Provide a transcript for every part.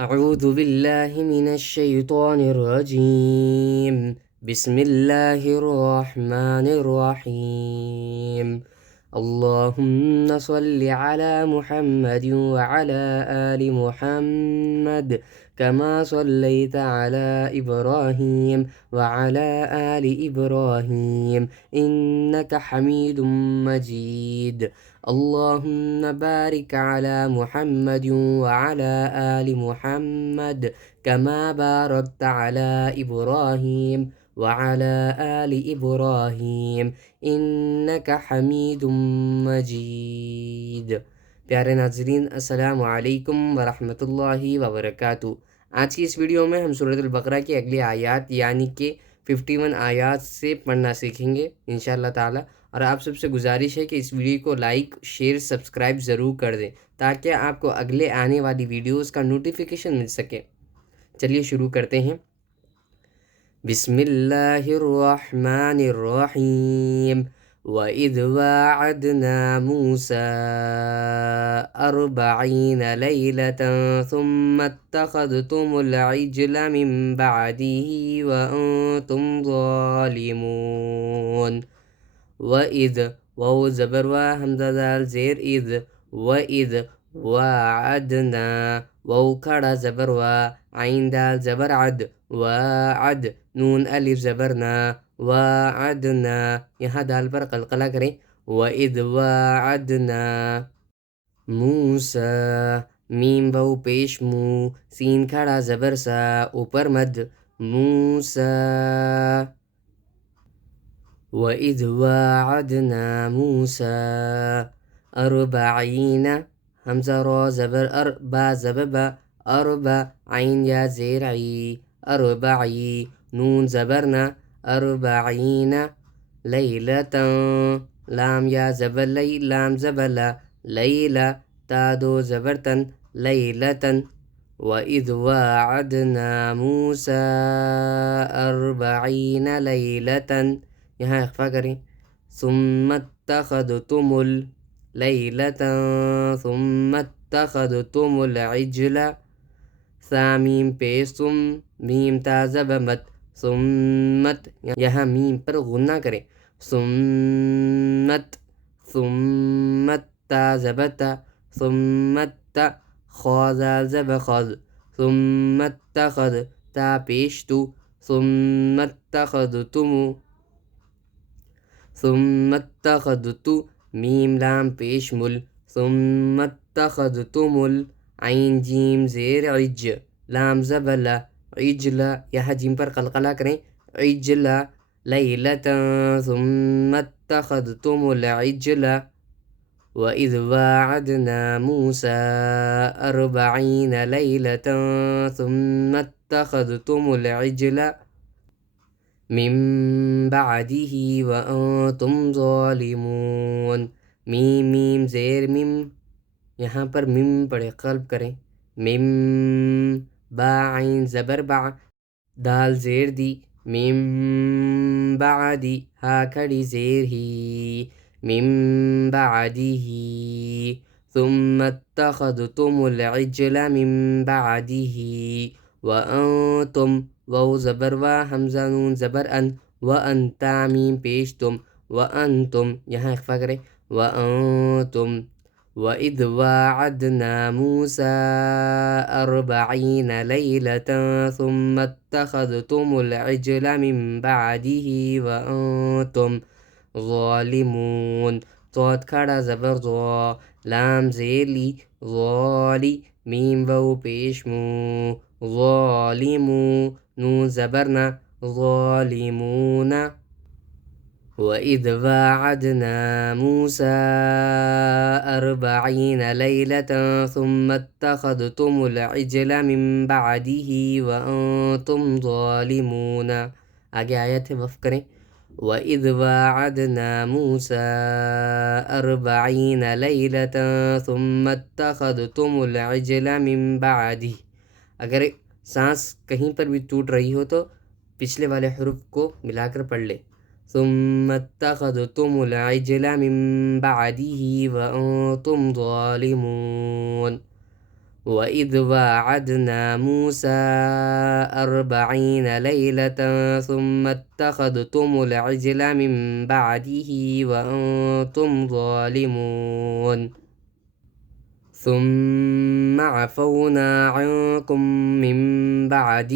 أعوذ بالله من الشيطان الرجيم. بسم الله الرحمن الرحيم. اللهم صل على محمد وعلى آل محمد كما صليت على إبراهيم وعلى آل إبراهيم إنك حميد مجيد. اللهم بارك على محمد وعلى آل محمد كما باركت على إبراهيم وعلى آل إبراهيم إنك حميد مجيد. پیارے ناظرین، السلام علیکم ورحمۃ اللہ وبرکاتہ۔ آج کی اس ویڈیو میں ہم سورۃ البقرہ کی اگلی آیات یعنی کہ 51 آیات سے پڑھنا سیکھیں گے انشاءاللہ تعالی۔ اور آپ سب سے گزارش ہے کہ اس ویڈیو کو لائک، شیئر، سبسکرائب ضرور کر دیں تاکہ آپ کو اگلے آنے والی ویڈیوز کا نوٹیفیکیشن مل سکے۔ چلیے شروع کرتے ہیں۔ بسم اللہ الرحمن الرحیم۔ وَإِذْ وَاعَدْنَا مُوسَىٰ 40 لَيْلَةً ثُمَّ اتَّخَذْتُمُ الْعِجْلَ مِن بَعْدِهِ وَأَنْتُمْ ظَالِمُونَ۔ وَإِذْ واو زبر وا حمزہ دال زیر اذ وَإِذْ وَاعَدْنَا واو کھڑا زبر وا عین دال زبر عد وَعَد نون الف زبر نا وَاعَدْنَا یہاں دال پر قلقلہ کریں۔ وَإِذْ وَاعَدْنَا موسیٰ میم واو پیش مو سین کھڑا زبر سا اوپر مد موسیٰ۔ وَإِذْ وَاعَدْنَا مُوسَىٰ 40 حمزہ را زبر با زبر با اربع عین یا زیر عی اربعی نون زبرنا 40 لیلتا لام یا زبر لی لام زبر لا لیلہ تا دو زبرتن لیلتن۔ وَإِذْ وَاعَدْنَا مُوسَىٰ 40 لیلةً یہاں اخفا کریں۔ ثُمَّ اتَّخَذْتُمُ اللَّيْلَةَ ثُمَّ اتَّخَذْتُمُ الْعِجْلَ ثامیم پیش ثم میم تا زبمت ثمت یہاں میم پر غنہ کریں۔ ثمت ثمت تا زبتا ثمت خوازال زب خز ثم اتخذ تا پیش تو ثم اتخذتم ثم اتخذتو میم لام پیش مل ثم اتخذتم عین جیم زیر عج لام زبل عجل یہاں جیم پر قلقلہ کریں عجل لیلتا ثم اتخذتم العجل۔ وَإِذْ وَاعَدْنَا مُوسَىٰ 40 لَيْلَةً ثُمَّ اتَّخَذْتُمُ الْعِجْلَ مِن بَعْدِهِ وَأَنْتُمْ ظَالِمُونَ۔ میم میم زیر میم یہاں پر میم پڑھے قلب کریں میم با عین زبر با دال زیر دی میم بعدی ہا کھڑی زیر ہی من بعده ثم اتخذتم العجل من بعده وأنتم واو زبر و حمزہ نون زبر ان وأنتا میم پیش تم وأنتم یہاں اخفا کریں وأنتم۔ وَإِذْ وَاعَدْنَا مُوسَىٰ 40 لَيْلَةً ثُمَّ اتَّخَذْتُمُ الْعِجْلَ مِن بَعْدِهِ وَأَنْتُمْ ظالمون طوط کھڑا زبر ضا لام زیلی ظالی میم واو پیش مو ظالمو نون زبرنا ظالمون۔ وَإِذْ وَاعَدْنَا مُوسَىٰ 40 لَيْلَةً ثُمَّ اتَّخَذْتُمُ الْعِجْلَ مِن بَعْدِهِ وَأَنْتُمْ ظَالِمُونَ۔ آگے آیت ہے وقف کریں۔ وَإِذْ وَاعَدْنَا مُوسَىٰ 40 لَيْلَةً ثُمَّ اتَّخَذْتُمُ الْعِجْلَ مِن بَعْدِهِ اگر سانس کہیں پر بھی ٹوٹ رہی ہو تو پچھلے والے حروف کو ملا کر پڑھ لے۔ ثُمَّ اتَّخَذْتُمُ الْعِجْلَ مِن بَعْدِهِ وَأَنْتُمْ ظَالِمُونَ۔ وَإِذْ وَاعَدْنَا مُوسَىٰ 40 لَيْلَةً ثُمَّ اتَّخَذْتُمُ الْعِجْلَ مِن بَعْدِهِ وَأَنْتُمْ ظَالِمُونَ ثُمَّ عَفَوْنَا عَنْكُمْ مِنْ بَعْدِ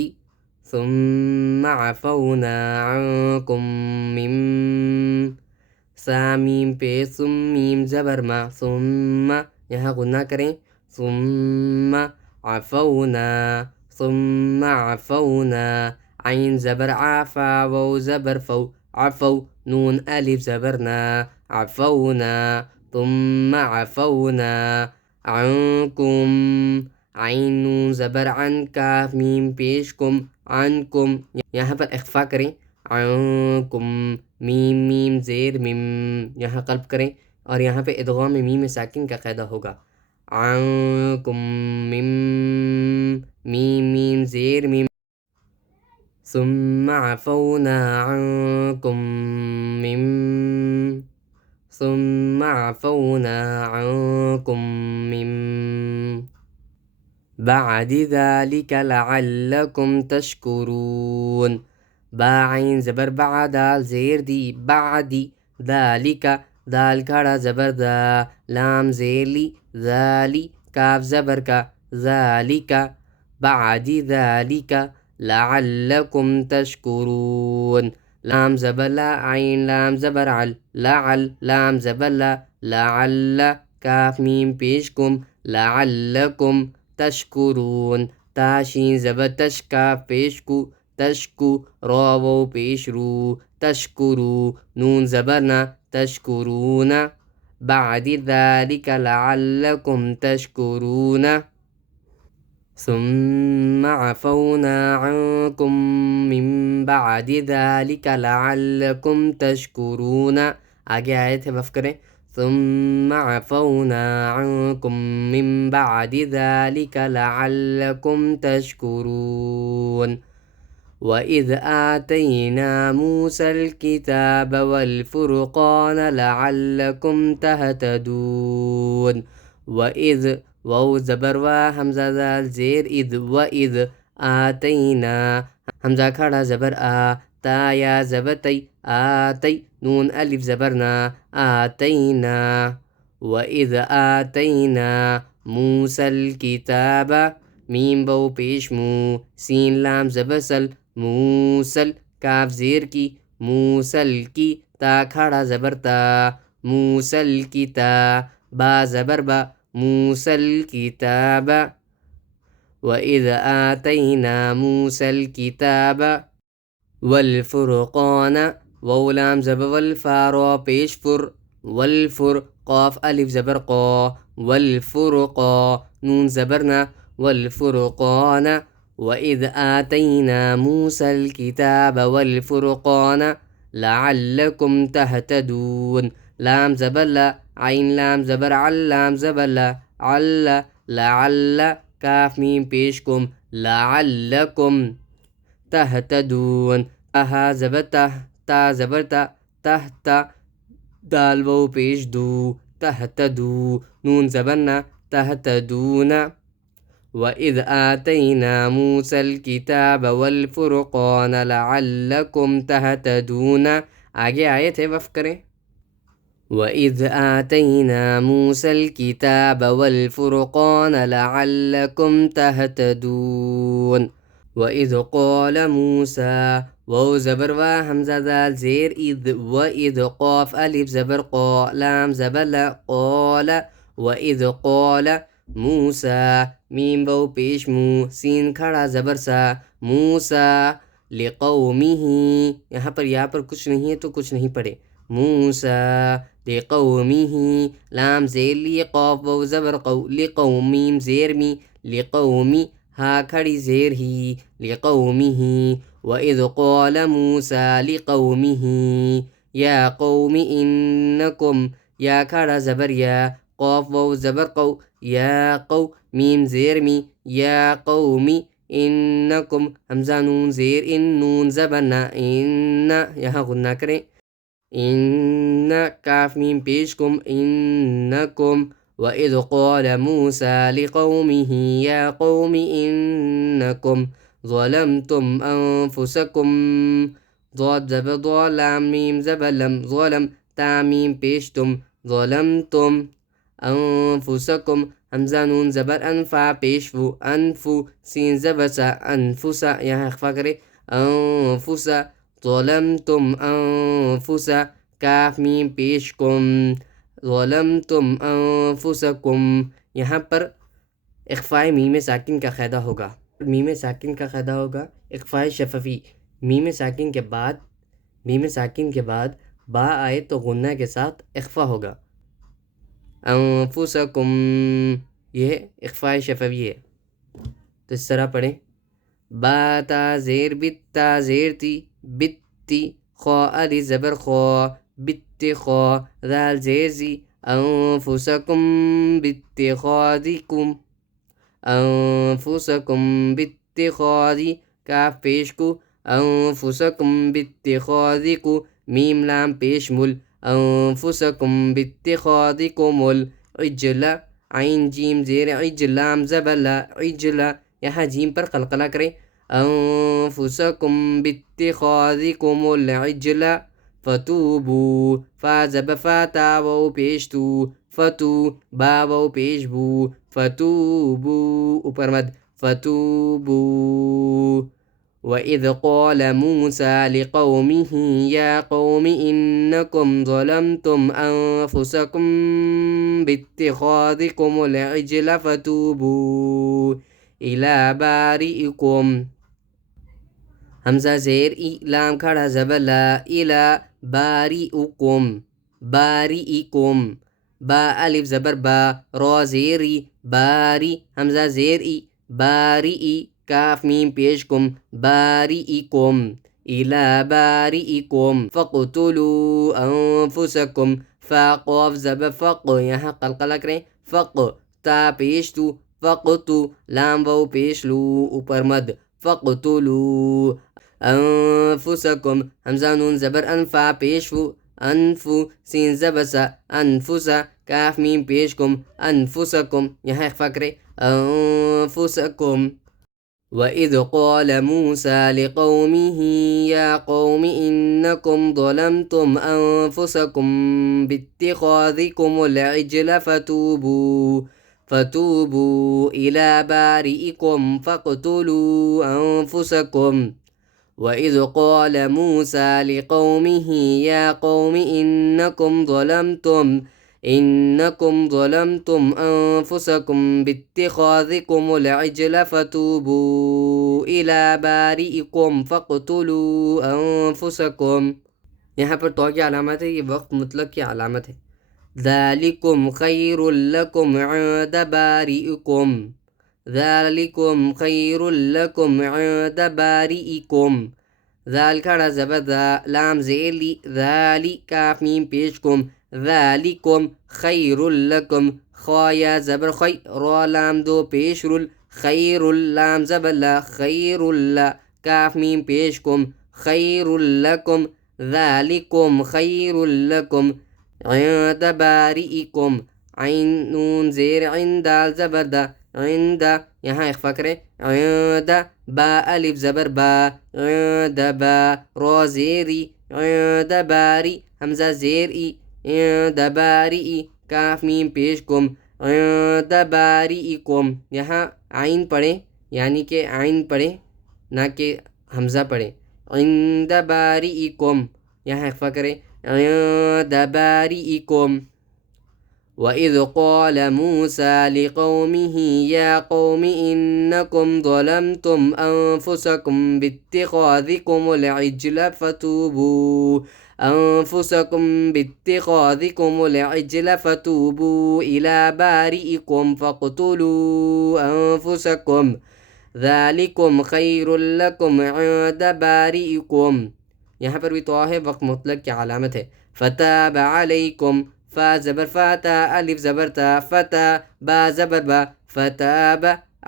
ثُمَّ عَفَوْنَا عَنْكُمْ مِنْ سامیم پہ سمیم زبر ما ثم یہاں غنہ کریں ثم عفونا ثم عفونا عین زبر عفا وو زبر فو عفو نون الف زبرنا عفونا ثم عفونا عنكم عین نون زبر عن کاف میم پیش کم عنکم یہاں پر اخفا کریں عنکم میم میم زیر میم یہاں قلب کریں اور یہاں پہ ادغام میں میم ساکن کا قاعدہ ہوگا عنکم میم میم میم زیر میم ثم عفونا عنکم میم ثم عفونا عنكم من بعد ذلك لعلكم تشكرون با عین زبر بعد دال زیر دی بعدی ذالک دال کھڑا زبر دا لام زیلی ذالی کاف زبر کا ذالک بعد ذالک لعلكم تشكرون لام زبر لا عین لام زبر عل لعل لام زبر لا لعل کاف میم پیش کم لعلكم تشکرون تاشین زبر تش کاف پیش کو تشکو راو پیش رو تشکرو نون زبرنا تشکرون بعد ذلك لعلكم تشکرون ثم عفونا عنكم من بعد ذلك لعلكم تشكرون آگے آئے تھے وف کریں ثم عفونا عنكم من بعد ذلك لعلكم تشكرون وَإِذْ آتَيْنَا مُوسَى الْكِتَابَ وَالْفُرْقَانَ لَعَلَّكُمْ تَهْتَدُونَ وَإِذْ واو زبر و حمزہ دال زیر اذ وَإِذْ آتَيْنَا حمزہ کھڑا زبر آ تا یا زبر تی آتی نون الف زبرنا آتینا وَإِذْ آتَيْنَا مُوسَى الْكِتَابَ میم بو پیش مو سین لام زبسل موسل کاف زیر کی موسل کی تا کھڑا زبر تا موسل کی تا با زبر با موسل کتاب وَإِذْ آتَيْنَا مُوسَى الْكِتَابَ والفرقان واو لام زبر والفا را پیش فر والفر قاف الف زبر قا والفرقا نون زبرنا والفرقان وَإِذْ آتَيْنَا مُوسَى الْكِتَابَ وَالْفُرْقَانَ لَعَلَّكُمْ تَهْتَدُونَ لام زبر لا عین لام زبر عل لام زبر لا عل لعل کاف میم پیش کم لعلکم تهتدون اہا زبر تا زبر تحت دال و پیش دو تهتدو نون زبرنا تهتدون وَإِذْ آتَيْنَا مُوسَى الْكِتَابَ وَالْفُرْقَانَ لَعَلَّكُمْ تَهْتَدُونَ آگے آئے تھے وف کریں وَإِذْ آتَيْنَا مُوسَى الْكِتَابَ وَالْفُرْقَانَ لَعَلَّكُمْ تَهْتَدُونَ وَإِذْ قَالَ مُوسَى واو زبر و حمزہ دال زیر اذ وَإِذْ قاف الف زبر قا لام زبر لا قال وَإِذْ قَالَ موسیٰ میم بو پیش مو سین کھڑا زبر سا موسیٰ لقومہ یہاں پر یا پر کچھ نہیں ہے تو کچھ نہیں پڑے موسیٰ لقومہ لام زیر لی قاف بو زبر قو لقوم میم زیر می لقومی ہا کھڑی زیر ہی لقومہ وَإِذْ قَالَ مُوسَى لِقَوْمِهِ يَا قَوْمِ إِنَّكُمْ یا کھڑا زبر یا قاف واو زبر قو یا قو میم زیر می یا قومی انکم حمزہ نون زیر ان نون زبرنا ان یہاں غنہ کریں ان کاف میم پیش کم انکم وإذ قال موسى لقومه يا قوم إنكم ظلمتم أنفسكم ضاد زب ضاد لام ميم زب لم ظلم تعميم پیشتم ظلمتم أنفسكم همزة نون زبر أنفع پیشفو أنفو سين زبسا أنفسا یہاں اخفا کرے أنفسا ظلمتم أنفسا کاف میم پیشکم ظلمتم انفسکم یہاں پر اخفاء میم ساکن کا قاعدہ ہوگا. میم ساکن کا قاعدہ ہوگا اخفاء شفوی. میم ساکن کے بعد با آئے تو غنہ کے ساتھ اخفاء ہوگا. انفسکم یہ اخفاء شفوی ہے. تو اس طرح پڑھیں با تا زیر بتا زیر تی بتی خوا علی زبر خوا باتخا ذال زیر زی انفسکم باتخاذکم انفسکم باتخاذی کاف پیش کو انفسکم باتخاذکم میم لام پیش مل انفسکم باتخاذکم العجل عین جیم زیر عجل لام زبلا عجل یہاں جیم پر قلقلہ کریں انفسکم باتخاذکم العجل فتوبو فا زب فاتا وو پیشتو فتو با وو پیش بو فتوبو اوپر مد فتوبو. وَإِذْ قَالَ مُوسَى لِقَوْمِهِ يَا قَوْمِ إِنَّكُمْ ظَلَمْتُمْ أَنفُسَكُمْ بِاتِّخَاذِكُمُ الْعِجْلَ فَتُوبُوا إِلَى بَارِئِكُمْ حمزہ زیر ای لام کھڑا زبلا الى بارئکم بارئکم با الف زبر با را زیری باری حمزہ زیر ای بارئی کاف میم پیش کم بارئکم الى بارئکم فقتلوا انفسکم فا قاف زبر فق یہاں قلقلہ کریں فق تا پیش تو فقتو لام وو پیش لو اوپر مد فقتلوا انفسکم حمزہ نون زبر انفا پیشفو انفو سین زبسا انفسا کاف میم پیش کم انفسکم یہاں اخفا کرے انفسکم. وَإِذْ قَالَ مُوسَى لِقَوْمِهِ يَا قَوْمِ إِنَّكُمْ ظَلَمْتُمْ أَنفُسَكُمْ بِاتِّخَاذِكُمُ الْعِجْلَ فتوبوا إلى بارئكم فاقتلوا أنفسكم. وَإِذْ قَالَ مُوسَى لِقَوْمِهِ يَا قَوْمِ إِنَّكُمْ ظَلَمْتُمْ أَنفُسَكُمْ بِاتِّخَاذِكُمُ الْعِجْلَ فَتُوبُوا إِلَى بَارِئِكُمْ فَاقْتُلُوا أَنفُسَكُمْ یہاں پر تو کی علامت ہے، یہ وقت مطلق کی علامت ہے. ذَلِكُمْ خَيْرٌ لَكُمْ عِندَ بَارِئِكُمْ ذَلِكُمْ خَيْرٌ لَكُمْ عِندَ بَارِئِكُمْ ذال کھڑا زبر ذا لام زیلی ذالی کاف میم پیش کم ذالکم خیر لکم خوایا زبر خی را لام دو پیش رل خیر لام زبر لا خیر لا کاف میم پیش کم خیر لکم ذالکم خیر لکم عند بارئکم عین نون زیر عند زبر دا عند یہاں اخفا کریں عند با الف زبر با عند با را زیری عند باری حمزہ زیر ای عند باری کاف میم پیش کم عند بارئکم یہاں عین پڑھیں یعنی کہ عین پڑھیں نہ کہ حمزہ پڑھیں عند بارئکم یہاں اخفا کریں عند بارئکم. وَإِذْ قَالَ مُوسَى لِقَوْمِهِ يَا قَوْمِ إِنَّكُمْ ظَلَمْتُمْ أَنفُسَكُمْ بِاتِّخَاذِكُمُ الْعِجْلَ فَتُوبُوا أَنفُسَكُمْ بِاتِّخَاذِكُمُ الْعِجْلَ فَتُوبُوا إِلَى بَارِئِكُمْ فَاقْتُلُوا أَنفُسَكُمْ ذَلِكُمْ خَيْرٌ لَكُمْ عِندَ بَارِئِكُمْ یہاں پر بھی تو ہے وقت مطلق کی علامت ہے. فَتَابَ عَلَيْكُمْ فا زبر فاتا الف زبر تا فتا با زبر با فتاب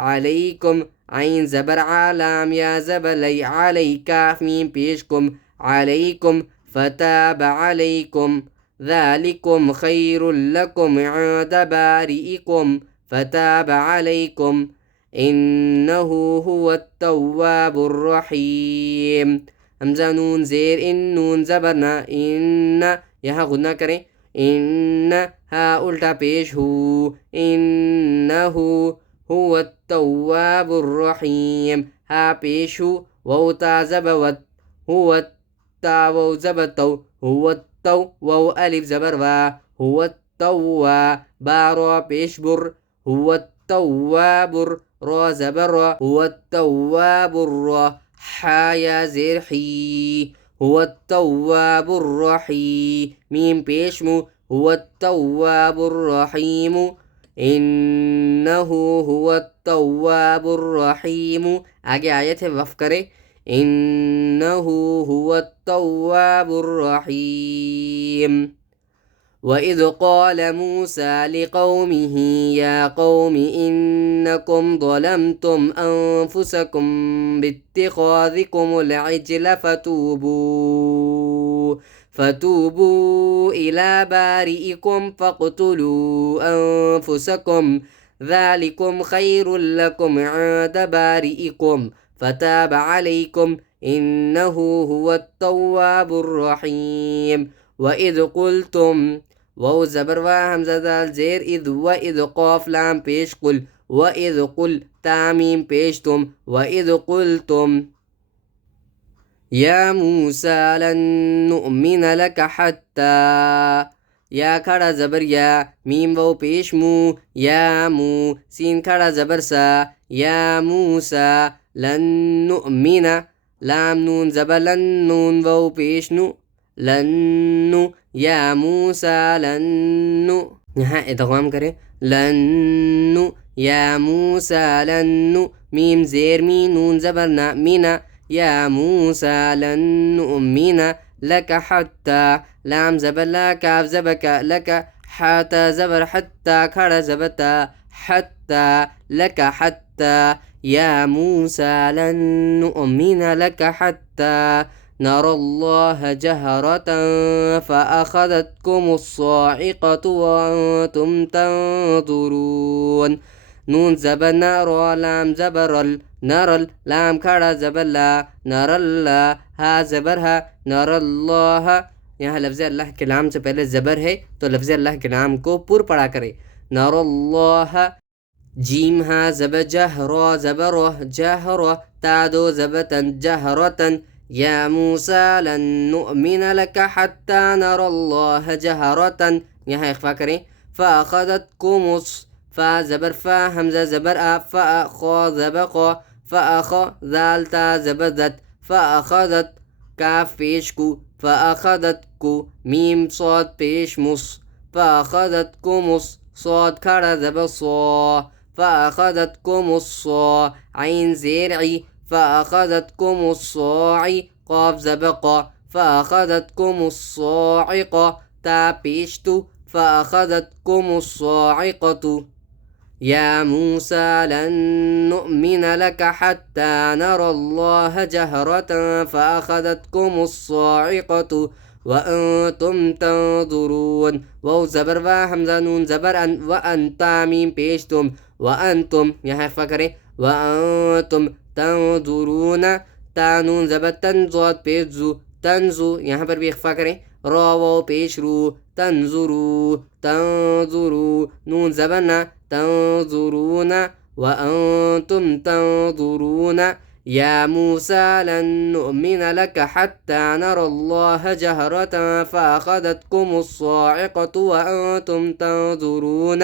علیکم عین زبر عالام یا زبر لی علی کاف میم پیش کم علیکم فتاب علیکم ذلكم خير لكم عند بارئكم فتاب عليكم إنه هو التواب الرحيم. حمزہ نون زیر ان نون زبرنا ان، یہاں غنہ کریں، ان ہا الٹا پیش ہو، انہو هو التواب الرحیم، ہا پیش ہو، واو تا زبوت، هو التا واو زبتو، هو التو واو الف زبر وا، هو التوا با را پیش بر، هو التواب را زبر را، هو التواب الرا حا یا زیر حی، هو التواب الرحیم میم پیش مو، هو التواب الرحیم انہو هو التواب الرحیم. آگے آیت ہے وقف کرے، انہو هو التواب الرحیم. وَإِذْ قَالَ مُوسَى لِقَوْمِهِ يَا قَوْمِ إِنَّكُمْ ظَلَمْتُمْ أَنفُسَكُمْ بِاتِّخَاذِكُمُ الْعِجْلَ فتوبوا إِلَى بَارِئِكُمْ فاقتلوا أنفسكم ذلكم خير لكم عند بارئكم فتاب عليكم إنه هو التواب الرحيم. وَإِذْ قُلْتُمْ واو زبر وا حمزہ دال زیر اذ، وَإِذْ قاف لام پیش قل، وَإِذْ قل تامیم پیش تم، وَإِذْ قُلْتُمْ یا موسیٰ لن نؤمن لک حتی، یا کھڑا زبر یا، میم واو پیش مو، یا مو سین کھڑا زبر سا، یا موسیٰ لن نؤمن لام نون زبر لن نون واو پیش نو، لن یا موسیٰ لن، یہاں ادغام کریں، لن یا موسیٰ لن میم زیر می نون زبر نا مینا، یا موسیٰ لن نؤمن لک حتی لام زبر لا کاف زبر کا لک، حتا زبر حتی کھڑا زبتا حتی لک حتی، یا موسیٰ لن نؤمن لک حتی نرى الله جهرة فأخذتكم الصاعقة وأنتم تنظرون. نون زبر نرى لام زبر نرى لام کھڑا زبر لا، نرى اللہ ہا زبر ہا، نرى اللہ، یہاں لفظ اللہ کے نام سے پہلے زبر ہے تو لفظ اللہ کے نام کو پر پڑا کرے، نرى اللہ. جیم ہا زبر جہرا زبر جہرا، تا دو زبتن جہرتن، یا موسیٰ لن نؤمن لک حتی نرى اللہ جہرتن، یہاں اخفا کریں، فاخذتکم فا زبر فا حمزہ زبر آ، فا خا زبر خا، فاخ ذال تا زبر دت، فاخذت کاف پیش کو، فاخذت کو میم صاد پیش مس، فاخذتکم صاد کھڑا زبر صا، فاخذتکم الصا عین زیر عی، فأخذتكم الصاعقة قاف زبقة، فأخذتكم الصاعقة تا پیشتو، فأخذتكم الصاعقة. يا موسى لن نؤمن لك حتى نرى الله جهرة فأخذتكم الصاعقة وأنتم تنظرون. واو زبر و حمزہ نون زبر ان، وأنتا میم پیشتم، وأنتم یہاں فکریں، وأنتم تنظرون، تا نون زبر تنزاد پیش زو، تنزو یہاں پر بھی اخفا کریں، را واو پیش رو، تنظرو تنظرو نون زبر نا، تنظرون وأنتم تنظرون. يا موسى لن نؤمن لك حتى نرى الله جهرة فأخذتكم الصاعقة وأنتم تنظرون.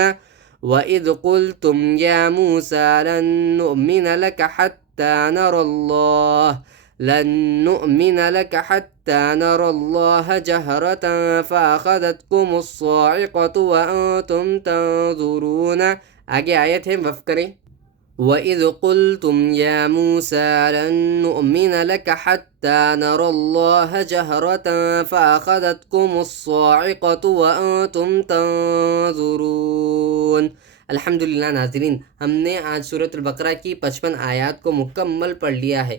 وإذ قلتم يا موسى لن نؤمن لك حتى نرى الله لن نؤمن لك حتى نرى الله جهرة فأخذتكم الصاعقة وأنتم تنظرون. آگے آیت ہے وقف کریں، وَإِذْ قُلْتُمْ يَا مُوسَى لَن نُؤْمِنَ لَكَ حَتَّى نَرَى اللَّهَ جَهْرَةً فَأَخَذَتْكُمُ الصَّاعِقَةُ وَأَنْتُمْ تَنظُرُونَ. الحمدللہ ناظرین، ہم نے آج سورۃ البقرہ کی 55 آیات کو مکمل پڑھ لیا ہے.